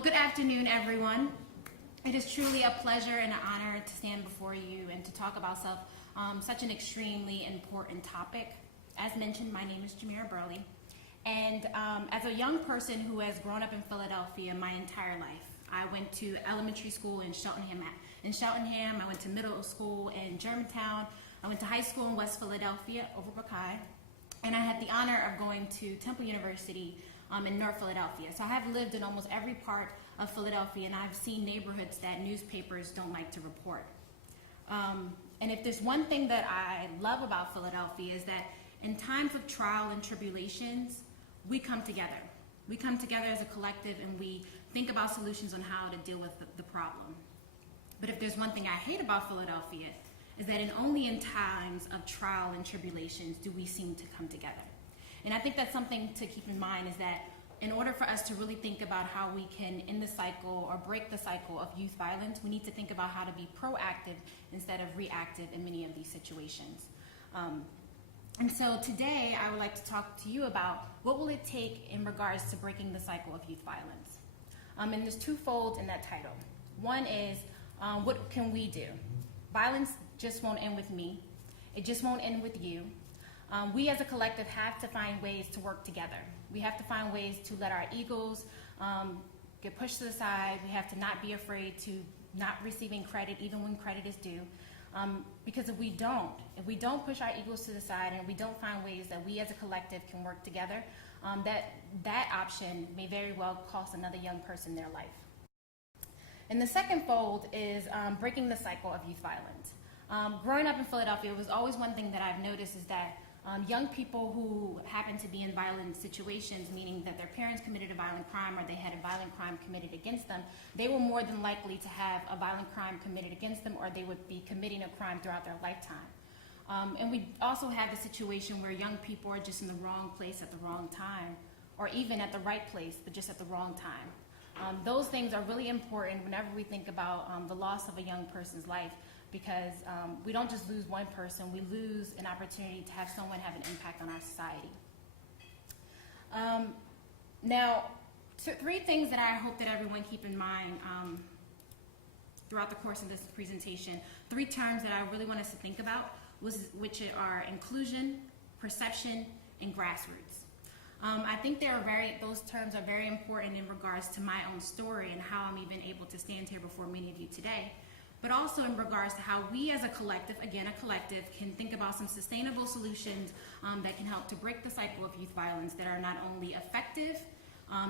Well, good afternoon, everyone. It is truly a pleasure and an honor to stand before you and to talk about such an extremely important topic. As mentioned, my name is Jamira Burley, and as a young person who has grown up in Philadelphia my entire life, I went to elementary school in Cheltenham. I went to middle school in Germantown. I went to high school in West Philadelphia, Overbrook High, and I had the honor of going to Temple University in North Philadelphia. So I have lived in almost every part of Philadelphia, and I've seen neighborhoods that newspapers don't like to report. And if there's one thing that I love about Philadelphia is that in times of trial and tribulations, we come together. We come together as a collective and we think about solutions on how to deal with the problem. But if there's one thing I hate about Philadelphia is that only in times of trial and tribulations do we seem to come together. And I think that's something to keep in mind, is that in order for us to really think about how we can end the cycle or break the cycle of youth violence, we need to think about how to be proactive instead of reactive in many of these situations. And so today I would like to talk to you about what will it take in regards to breaking the cycle of youth violence. And there's twofold in that title. One is, what can we do? Violence just won't end with me. It just won't end with you. We as a collective have to find ways to work together. We have to find ways to let our egos get pushed to the side. We have to not be afraid to not receiving credit even when credit is due. Because if we don't push our egos to the side and we don't find ways that we as a collective can work together, that option may very well cost another young person their life. And the second fold is breaking the cycle of youth violence. Growing up in Philadelphia, it was always one thing that I've noticed is that young people who happen to be in violent situations, meaning that their parents committed a violent crime or they had a violent crime committed against them, they were more than likely to have a violent crime committed against them, or they would be committing a crime throughout their lifetime. And we also have the situation where young people are just in the wrong place at the wrong time, or even at the right place, but just at the wrong time. Those things are really important whenever we think about the loss of a young person's life, because we don't just lose one person, we lose an opportunity to have someone have an impact on our society. Now, three things that I hope that everyone keep in mind throughout the course of this presentation, three terms that I really want us to think about, which are inclusion, perception, and grassroots. I think those terms are very important in regards to my own story and how I'm even able to stand here before many of you today, but also in regards to how we as a collective, can think about some sustainable solutions that can help to break the cycle of youth violence that are not only effective,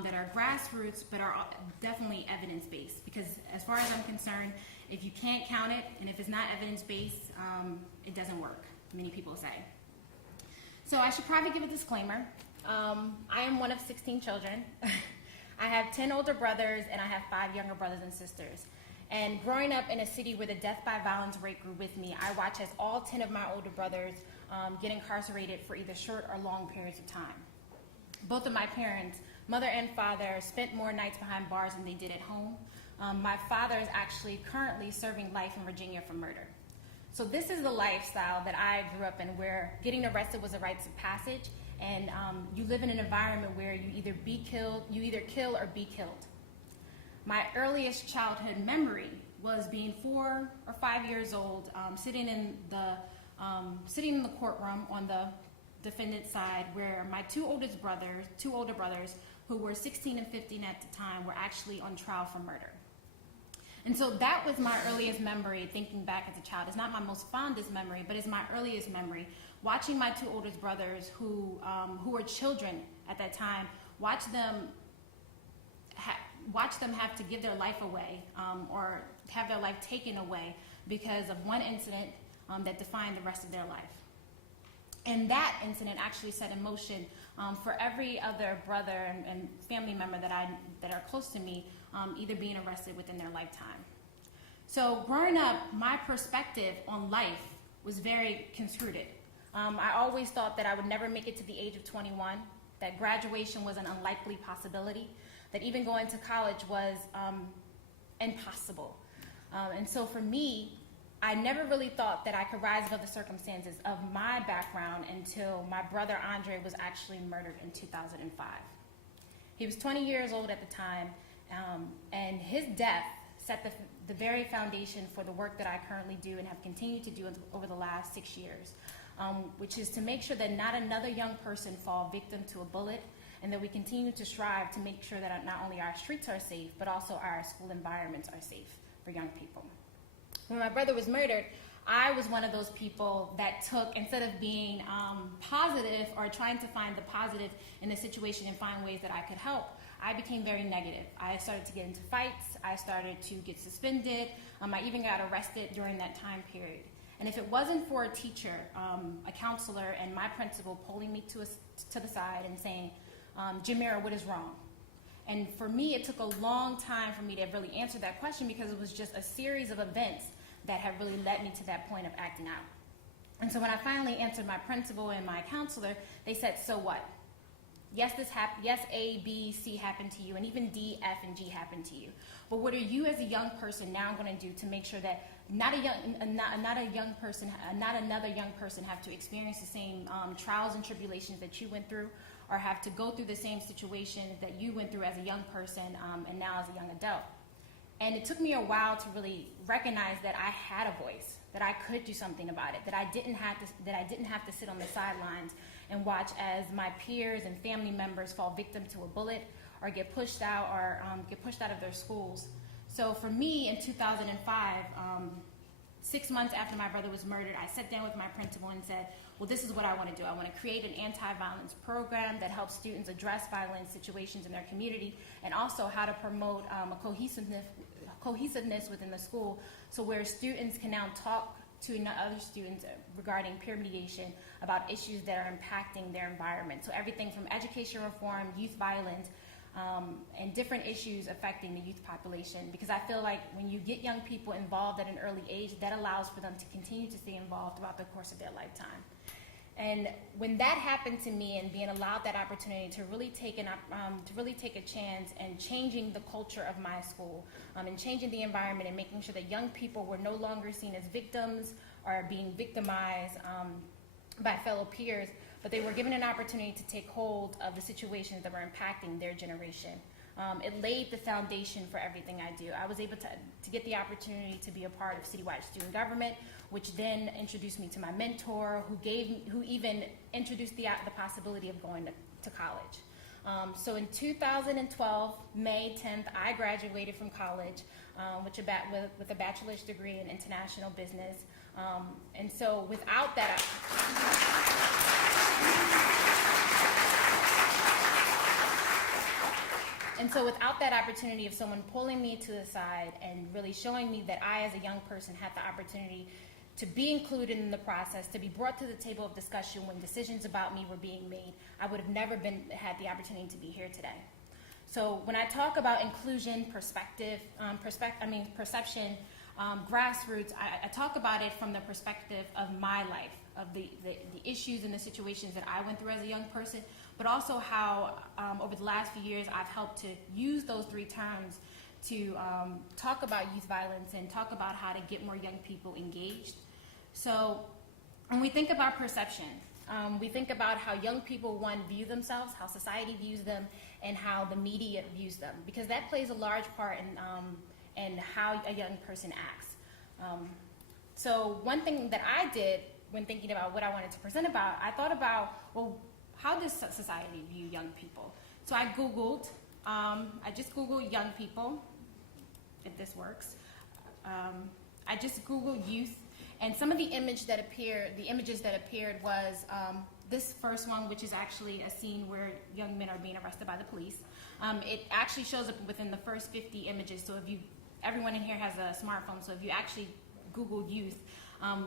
that are grassroots, but are definitely evidence-based. Because as far as I'm concerned, if you can't count it, and if it's not evidence-based, it doesn't work, many people say. So I should probably give a disclaimer. I am one of 16 children. I have 10 older brothers, and I have 5 younger brothers and sisters. And growing up in a city where the death by violence rate grew with me, I watched as all 10 of my older brothers get incarcerated for either short or long periods of time. Both of my parents, mother and father, spent more nights behind bars than they did at home. My father is actually currently serving life in Virginia for murder. So this is the lifestyle that I grew up in, where getting arrested was a rite of passage, and you live in an environment where you either kill or be killed. My earliest childhood memory was being 4 or 5 years old, sitting in the courtroom on the defendant's side, where my two older brothers, who were 16 and 15 at the time, were actually on trial for murder. And so that was my earliest memory, thinking back as a child. It's not my most fondest memory, but it's my earliest memory. Watching my two oldest brothers, who were children at that time, watch them have to give their life away or have their life taken away because of one incident that defined the rest of their life. And that incident actually set in motion for every other brother and family member that are close to me, either being arrested within their lifetime. So growing up, my perspective on life was very construed. I always thought that I would never make it to the age of 21, that graduation was an unlikely possibility, that even going to college was impossible. And so for me, I never really thought that I could rise above the circumstances of my background until my brother Andre was actually murdered in 2005. He was 20 years old at the time, And his death set the very foundation for the work that I currently do and have continued to do over the last 6 years, which is to make sure that not another young person fall victim to a bullet, and that we continue to strive to make sure that not only our streets are safe, but also our school environments are safe for young people. When my brother was murdered, I was one of those people that took, instead of being positive or trying to find the positive in the situation and find ways that I could help, I became very negative. I started to get into fights. I started to get suspended. I even got arrested during that time period. And if it wasn't for a teacher, a counselor, and my principal pulling me to the side and saying, Jamira, what is wrong? And for me, it took a long time for me to really answer that question, because it was just a series of events that had really led me to that point of acting out. And so when I finally answered my principal and my counselor, they said, so what? Yes, this happened. Yes, A, B, C happened to you, and even D, F, and G happened to you. But what are you as a young person now going to do to make sure that not another young person have to experience the same trials and tribulations that you went through, or have to go through the same situation that you went through as a young person and now as a young adult? And it took me a while to really recognize that I had a voice, that I could do something about it, that I didn't have to sit on the sidelines and watch as my peers and family members fall victim to a bullet or get pushed out of their schools. So for me, in 2005, 6 months after my brother was murdered, I sat down with my principal and said, well, this is what I want to do. I want to create an anti-violence program that helps students address violent situations in their community, and also how to promote a cohesiveness within the school, so where students can now talk to other students regarding peer mediation about issues that are impacting their environment. So everything from education reform, youth violence, and different issues affecting the youth population. Because I feel like when you get young people involved at an early age, that allows for them to continue to stay involved throughout the course of their lifetime. And when that happened to me, and being allowed that opportunity to really take a chance and changing the culture of my school, and changing the environment, and making sure that young people were no longer seen as victims or being victimized by fellow peers, but they were given an opportunity to take hold of the situations that were impacting their generation. It laid the foundation for everything I do. I was able to get the opportunity to be a part of citywide student government, which then introduced me to my mentor, who even introduced the possibility of going to college. So in 2012, May 10th, I graduated from college with a bachelor's degree in international business. And so without that, opportunity of someone pulling me to the side and really showing me that I, as a young person, had the opportunity to be included in the process, to be brought to the table of discussion when decisions about me were being made, I would have never had the opportunity to be here today. So when I talk about inclusion, perception, grassroots, I talk about it from the perspective of my life, of the issues and the situations that I went through as a young person, but also how over the last few years I've helped to use those three terms to talk about youth violence and talk about how to get more young people engaged. So when we think about perception, we think about how young people, view themselves, how society views them, and how the media views them, because that plays a large part in how a young person acts. So one thing that I did when thinking about what I wanted to present about, I thought about, well, how does society view young people? So I Googled, I just Googled young people, if this works. I just Googled youth, and some of the images that appeared was this first one, which is actually a scene where young men are being arrested by the police. It actually shows up within the first 50 images, so everyone in here has a smartphone, so if you actually Google youth,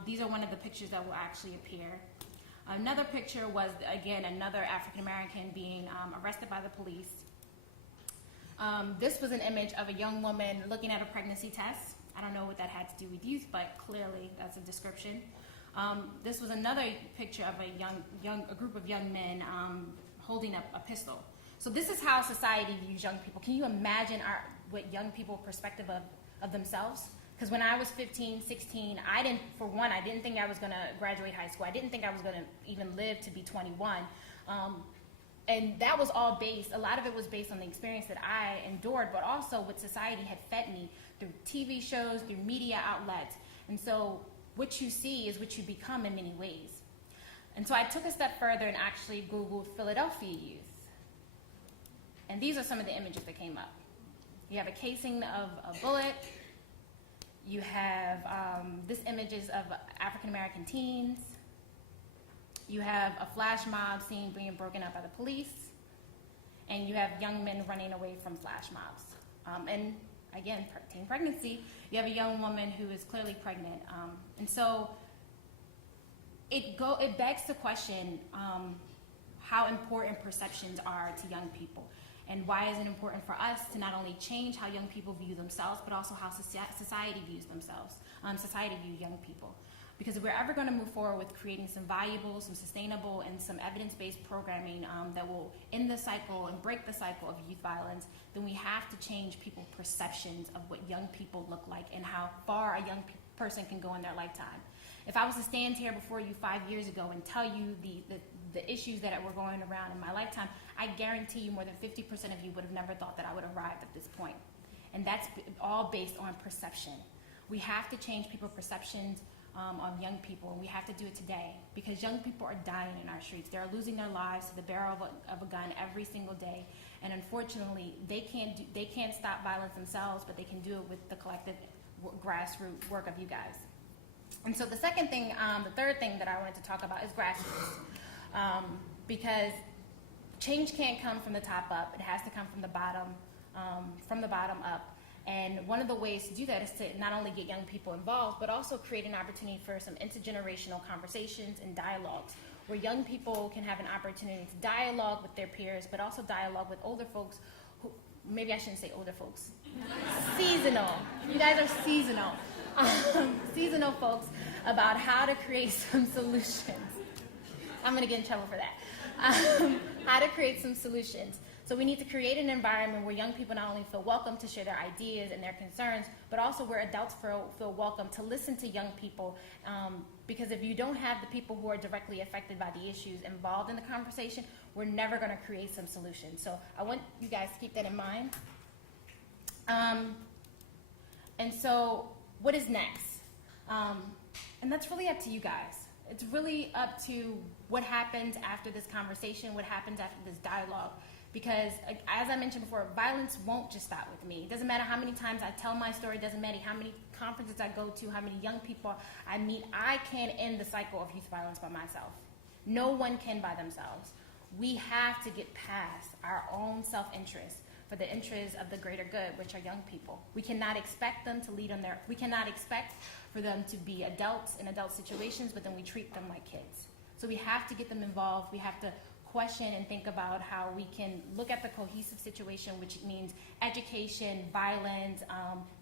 these are one of the pictures that will actually appear. Another picture was, again, another African American being arrested by the police. This was an image of a young woman looking at a pregnancy test. I don't know what that had to do with youth, but clearly that's a description. This was another picture of a group of young men holding up a pistol. So this is how society views young people. Can you imagine what young people's perspective of themselves? Because when I was 15, 16, I didn't think I was going to graduate high school. I didn't think I was going to even live to be 21. And that was all based, a lot of it was based on the experience that I endured, but also what society had fed me through TV shows, through media outlets. And so what you see is what you become in many ways. And so I took a step further and actually Googled Philadelphia youth. And these are some of the images that came up. You have a casing of a bullet. You have, this image is of African-American teens. You have a flash mob scene being broken up by the police. And you have young men running away from flash mobs. And again, teen pregnancy, you have a young woman who is clearly pregnant. And so it begs the question how important perceptions are to young people. And why is it important for us to not only change how young people view themselves, but also how society views themselves, society views young people. Because if we're ever going to move forward with creating some valuable, some sustainable, and some evidence-based programming that will end the cycle and break the cycle of youth violence, then we have to change people's perceptions of what young people look like and how far a young person can go in their lifetime. If I was to stand here before you 5 years ago and tell you the issues that were going around in my lifetime, I guarantee you more than 50% of you would have never thought that I would have arrived at this point. And that's all based on perception. We have to change people's perceptions on young people, and we have to do it today because young people are dying in our streets. They're losing their lives to the barrel of a gun every single day, and unfortunately, they can't stop violence themselves, but they can do it with the collective grassroots work of you guys. And so the second thing, the third thing that I wanted to talk about is grassroots, because change can't come from the top up; it has to come from the bottom up. And one of the ways to do that is to not only get young people involved, but also create an opportunity for some intergenerational conversations and dialogues where young people can have an opportunity to dialogue with their peers, but also dialogue with older folks who, maybe I shouldn't say older folks, seasonal. You guys are seasonal. Seasonal folks about how to create some solutions. I'm going to get in trouble for that. How to create some solutions. So we need to create an environment where young people not only feel welcome to share their ideas and their concerns, but also where adults feel welcome to listen to young people. Because if you don't have the people who are directly affected by the issues involved in the conversation, we're never going to create some solutions. So I want you guys to keep that in mind. And so what is next? And that's really up to you guys. It's really up to what happens after this conversation, what happens after this dialogue. Because, as I mentioned before, violence won't just stop with me. It doesn't matter how many times I tell my story. It doesn't matter how many conferences I go to, how many young people I meet. I can't end the cycle of youth violence by myself. No one can by themselves. We have to get past our own self-interest for the interests of the greater good, which are young people. We cannot expect them to lead on their, we cannot expect for them to be adults in adult situations, but then we treat them like kids. So we have to get them involved. We have to question and think about how we can look at the cohesive situation, which means education, violence,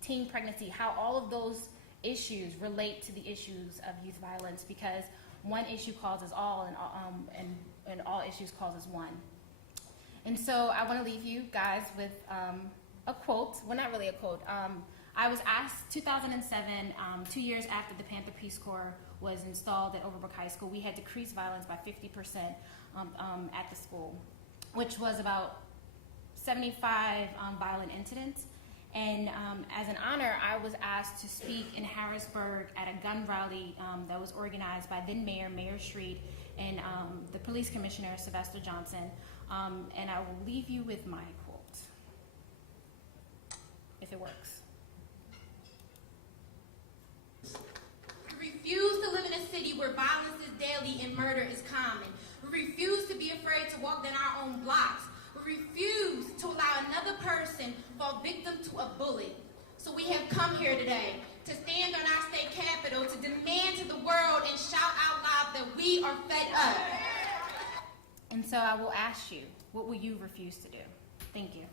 teen pregnancy, how all of those issues relate to the issues of youth violence, because one issue causes all, and all issues causes one. And so I want to leave you guys with a quote. Well, not really a quote. I was asked 2007, 2 years after the Panther Peace Corps was installed at Overbrook High School, we had decreased violence by 50% at the school, which was about 75 violent incidents. And as an honor, I was asked to speak in Harrisburg at a gun rally that was organized by then Mayor Street, and the police commissioner, Sylvester Johnson. And I will leave you with my quote, if it works. We refuse to live in a city where violence is daily and murder is common. We refuse to be afraid to walk down our own blocks. We refuse to allow another person fall victim to a bullet. So we have come here today to stand on our state capitol to demand to the world and shout out loud that we are fed up. And so I will ask you, what will you refuse to do? Thank you.